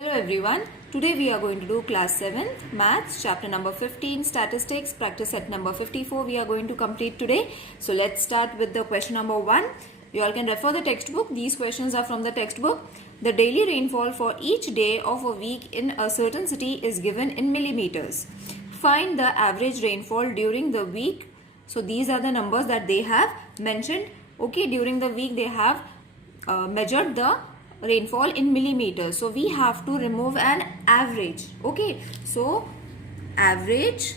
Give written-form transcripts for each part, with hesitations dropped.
Hello everyone. Today we are going to do class 7th maths chapter number 15 statistics practice set number 54 we are going to complete today. So let's start with the question number 1. You all can refer the textbook. These questions are from the textbook. The daily rainfall for each day of a week in a certain city is given in millimeters. Find the average rainfall during the week. So these are the numbers that they have mentioned. Okay, during the week they have measured the rainfall in millimeters. So we have to remove an average. Okay, so average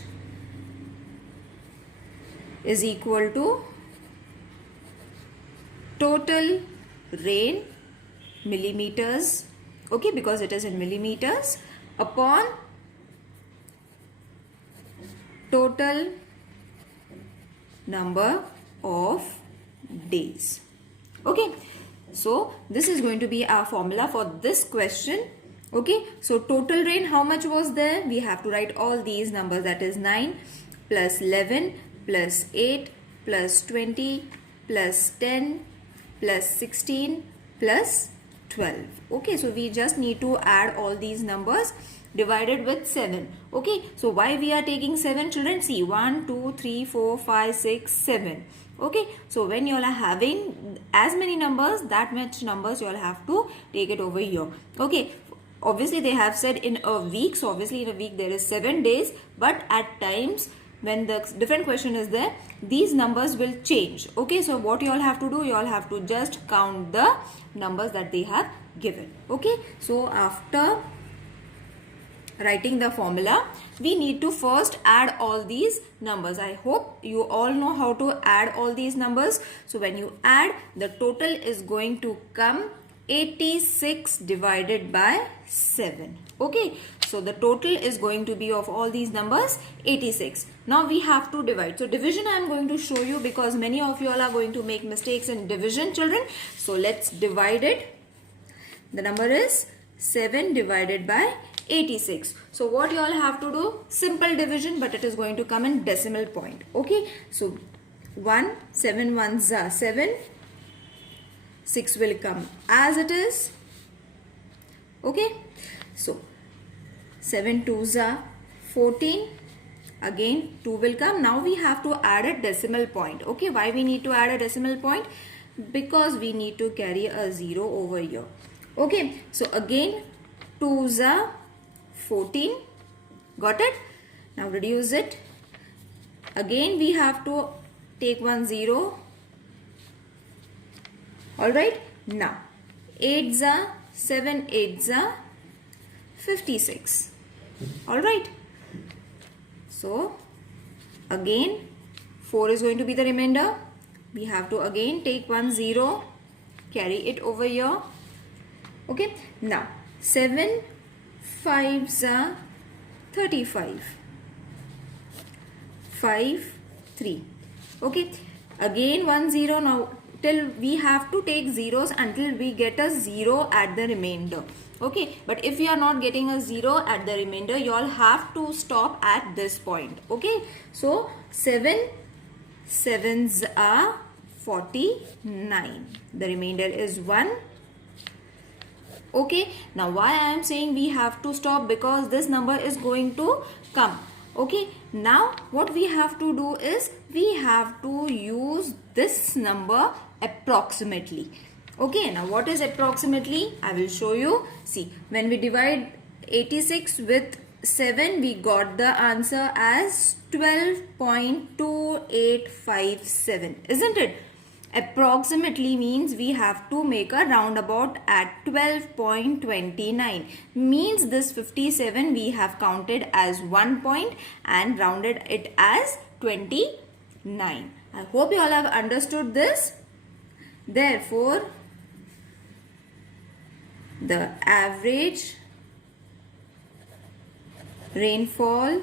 is equal to total rain millimeters, okay, because it is in millimeters, upon total number of days. Okay, so this is going to be our formula for this question. Okay, so total rain, how much was there? We have to write all these numbers, that is 9 plus 11 plus 8 plus 20 plus 10 plus 16 plus 12. Okay, so we just need to add all these numbers divided with 7. Okay, so why we are taking 7, children? See, 1 2 3 4 5 6 7. Okay, so when you all are having as many numbers, that much numbers you all have to take it over here. Okay, obviously they have said in a week, so obviously in a week there is 7 days, but at times when the different question is there, these numbers will change. Okay, so what you all have to do, you all have to just count the numbers that they have given. Okay, so after writing the formula, we need to first add all these numbers. I hope you all know how to add all these numbers. So when you add, the total is going to come 86 divided by 7. Okay, so the total is going to be of all these numbers 86. Now we have to divide. So division I am going to show you because many of you all are going to make mistakes in division, children. So let's divide it. The number is 7 divided by 86. So what you all have to do? Simple division, but it is going to come in decimal point. Okay, so 1, 7 ones are 7, 6 will come as it is. Okay, so 7 twos are 14, again 2 will come. Now we have to add a decimal point. Okay, why we need to add a decimal point? Because we need to carry a 0 over here. Okay, so again 2s are 14, got it? Now reduce it. Again we have to take 1 0. Alright, now 8s are 7 8s are 56. Alright, so again 4 is going to be the remainder. We have to again take 1 0, carry it over here. Okay, now 7 5s are 35, 5 3. Okay, again 1 0. Now till we have to take zeros until we get a 0 at the remainder. Okay, but if you are not getting a 0 at the remainder, you all have to stop at this point. Okay, so 7 7s are 49. The remainder is 1. Okay, now why I am saying we have to stop? Because this number is going to come. Okay, now what we have to do is we have to use this number approximately. Okay, now what is approximately? I will show you. See, when we divide 86 with 7, we got the answer as 12.2857, isn't it? Approximately means we have to make a roundabout at 12.29. Means this 57 we have counted as 1 point and rounded it as 29. I hope you all have understood this. Therefore, the average rainfall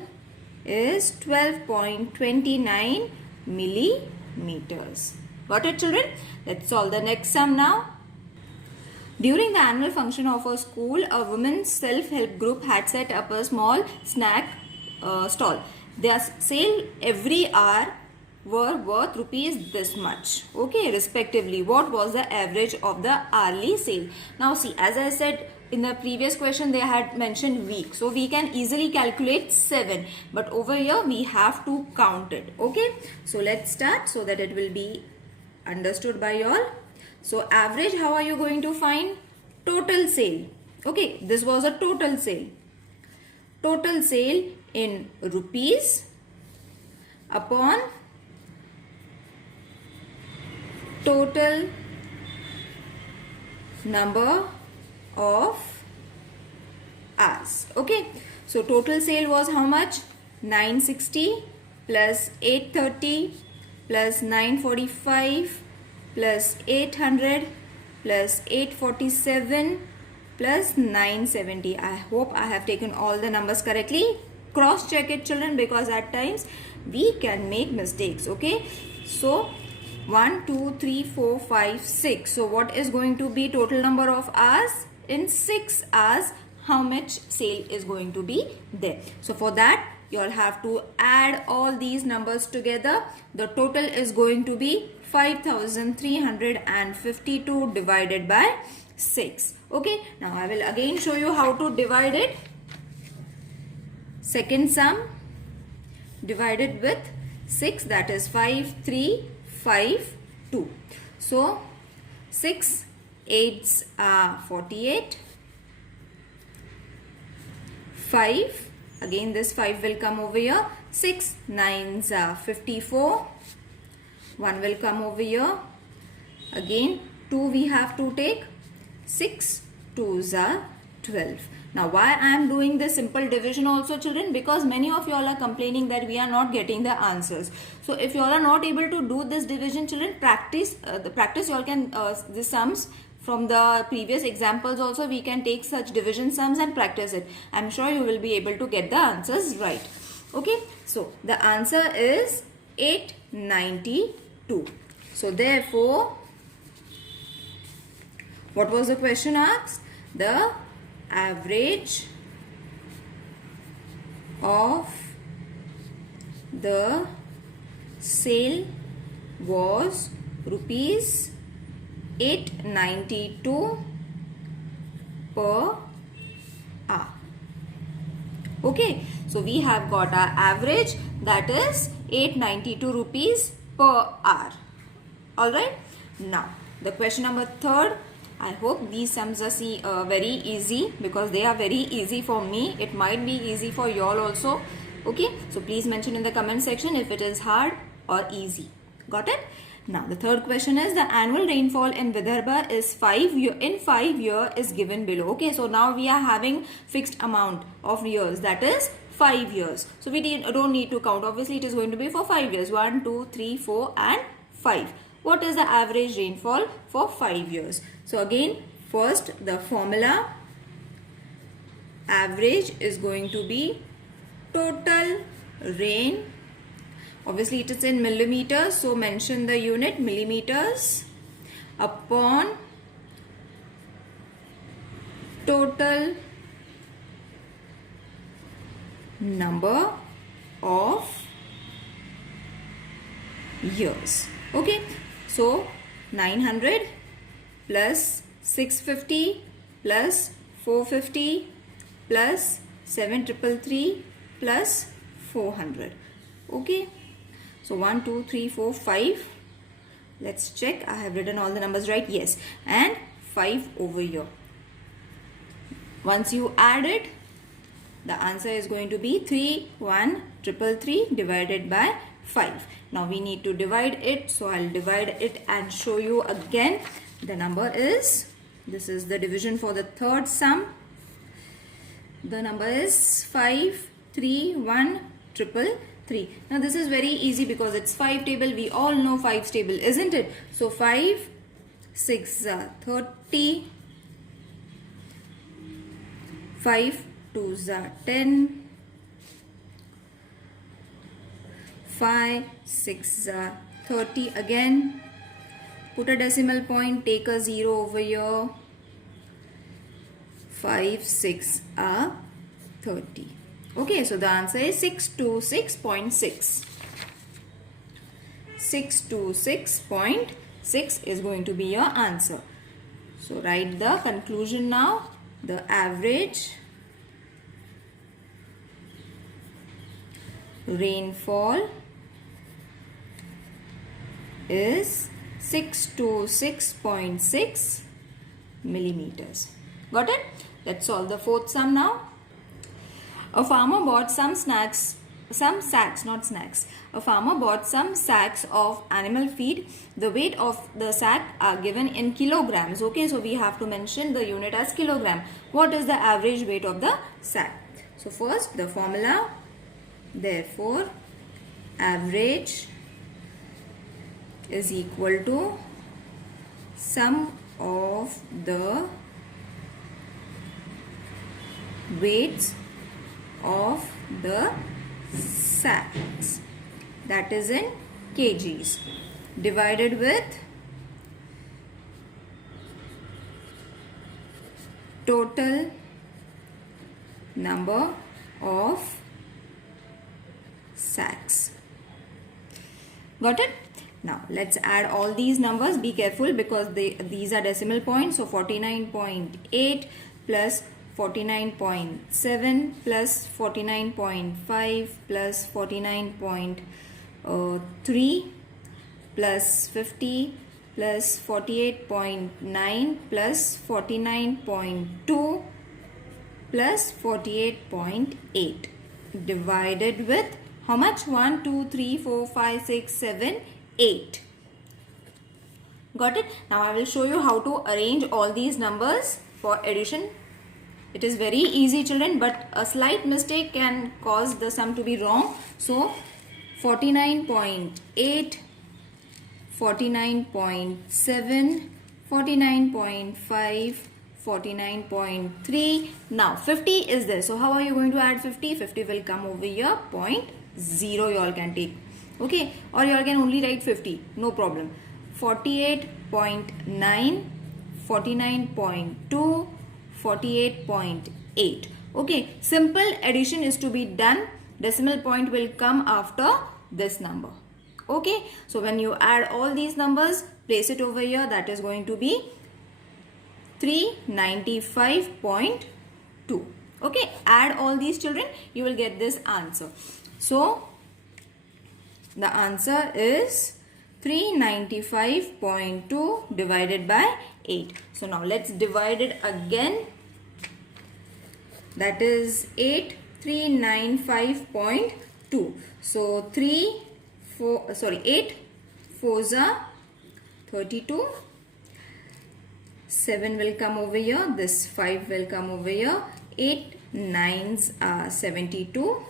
is 12.29 millimeters. Got it, children? Let's solve the next sum now. During the annual function of a school, a women's self-help group had set up a small snack stall. Their sale every hour were worth rupees this much. Okay, respectively, what was the average of the hourly sale? Now see, as I said, in the previous question they had mentioned week, so we can easily calculate 7, but over here we have to count it. Okay, so let's start so that it will be understood by all. So average, how are you going to find? Total sale. Okay, this was a total sale. Total sale in rupees upon total number of hours. Okay, so total sale was how much? 960 plus 830 plus 945 plus 800 plus 847 plus 970. I hope I have taken all the numbers correctly. Cross check it, children, because at times we can make mistakes. Okay, so 1, 2, 3, 4, 5, 6. So what is going to be total number of hours? In 6 hours, how much sale is going to be there? So for that, you all have to add all these numbers together. The total is going to be 5,352 divided by 6. Okay, now I will again show you how to divide it. Second sum divided with 6, that is 5352. So 6 8s are 48. 5, again this 5 will come over here. 6 9s are 54. 1 will come over here. Again 2 we have to take. 6 2s are 12. Now why I am doing this simple division also, children? Because many of you all are complaining that we are not getting the answers. So if you all are not able to do this division, children, practice you all can the sums from the previous examples also. We can take such division sums and practice it. I am sure you will be able to get the answers right. Okay, so the answer is 892. So therefore, what was the question asked? The average of the sale was rupees 892 per hour. Okay, so we have got our average, that is 892 rupees per hour. Alright, now the question number 3rd. I hope these sums are very easy, because they are very easy for me. It might be easy for you all also. Okay, so please mention in the comment section if it is hard or easy. Got it? Now the 3rd question is, the annual rainfall in Vidarbha is 5 years is given below. Okay, so now we are having fixed amount of years, that is 5 years. So we don't need to count. Obviously it is going to be for 5 years. 1, 2, 3, 4 and 5. What is the average rainfall for 5 years? So again, first the formula, average is going to be total rain. Obviously it is in millimeters, so mention the unit millimeters upon total number of years. Okay, so 900 plus 650 plus 450 plus 7333 plus 400. Okay, so 1, 2, 3, 4, 5. Let's check. I have written all the numbers right. Yes, and 5 over here. Once you add it, the answer is going to be 31333 divided by 5. Now we need to divide it, so I'll divide it and show you again. The number is, this is the division for the 3rd sum. The number is 531333. Now this is very easy because it's 5 table. We all know 5's table, isn't it? So 5 6 30, 5 2s are 10, 5 6 are 30 again. Put a decimal point, take a 0 over here. 5 6 are 30. Okay, so the answer is 626.6. 626.6 is going to be your answer. So write the conclusion now. the average rainfall is 6 to 6.6 millimeters. Got it? Let's solve the fourth sum now. A farmer bought some sacks, not snacks. A farmer bought some sacks of animal feed. The weight of the sack are given in kilograms. Okay, so we have to mention the unit as kilogram. What is the average weight of the sack? So first the formula, therefore average is equal to sum of the weights of the sacks, that is in kgs, divided with total number of sacks. Got it? Now let's add all these numbers. Be careful because these are decimal points. So 49.8 plus 49.7 plus 49.5 plus 49.3 plus 50 plus 48.9 plus 49.2 plus 48.8 divided with how much? 1, 2, 3, 4, 5, 6, 7, 8. Got it? Now I will show you how to arrange all these numbers for addition. It is very easy, children, but a slight mistake can cause the sum to be wrong. So 49.8, 49.7, 49.5, 49.3. Now 50 is there. So how are you going to add 50? 50 will come over here. 0 you all can take. Okay, or you all can only write 50. No problem. 48.9, 49.2, 48.8. Okay, simple addition is to be done. Decimal point will come after this number. Okay, so when you add all these numbers, place it over here. That is going to be 395.2. Okay, add all these, children, you will get this answer. So the answer is 395.2 divided by 8. So now let's divide it again. That is 8, 395.2. So 8 4s are 32. 7 will come over here. This 5 will come over here. 8 9s are 72.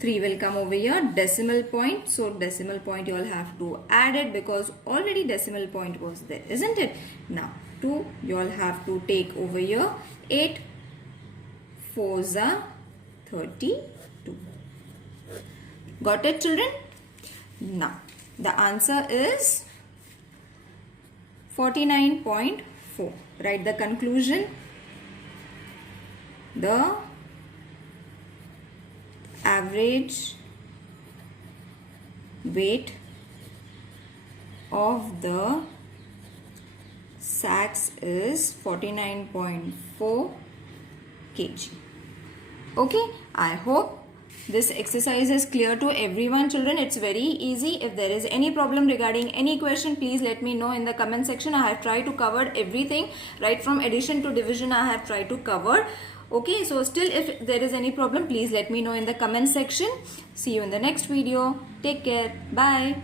3 will come over here. Decimal point. So decimal point you all have to add it because already decimal point was there, isn't it? Now 2 you all have to take over here. 8 4s are 32. Got it, children? Now the answer is 49.4. Write the conclusion. The average weight of the sacks is 49.4 kg. Okay, I hope this exercise is clear to everyone, children. It's very easy. If there is any problem regarding any question, please let me know in the comment section. I have tried to cover everything, right from addition to division I have tried to cover. Okay, so still if there is any problem, please let me know in the comment section. See you in the next video. Take care. Bye.